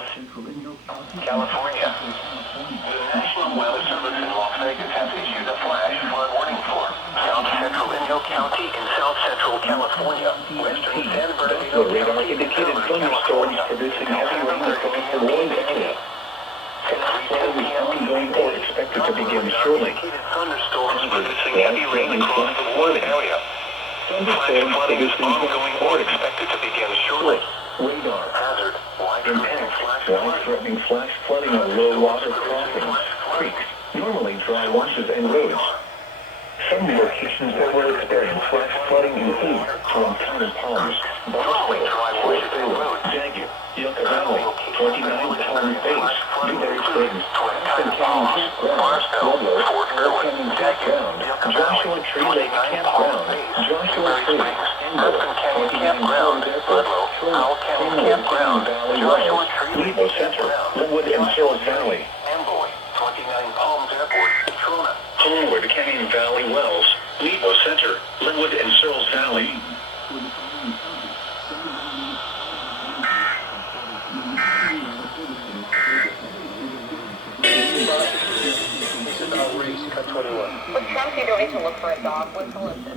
South California. The National Weather Service in Las Vegas has issued a flash flood warning for South Central Inyo County in South Central California, Western San Bernardino The radar County, indicated thunderstorms producing heavy rain across the warned area. Flood is ongoing or expected to begin shortly. Thunderstorms producing heavy rain across the warned area. Thunderstorms Flooding is producing ongoing or expected to begin shortly. Radar. Hazard. Impact. Life-threatening flash flooding on low water crossings, creeks, normally dry washes and roads. Some locations that will experience flash flooding include Toronto Palms, Boswell, Jagged, Yucca Valley, 29 Palm Base, Newberry Springs, Aspen County Campground, Ludlow, Earl Canyon Campground, Joshua Tree Lake Campground, Joshua Tree, Aspen Canyon Campground, Ludlow, Earl Canyon Campground, Joshua Tree Nebo Center, Linwood and Sills Valley, Amboy, 29 Palms Airport, Trona, Homewood Canyon Valley Wells, Nebo Center, Linwood and Sills Valley. With Trump, you don't need to look for a dog whistle. It's a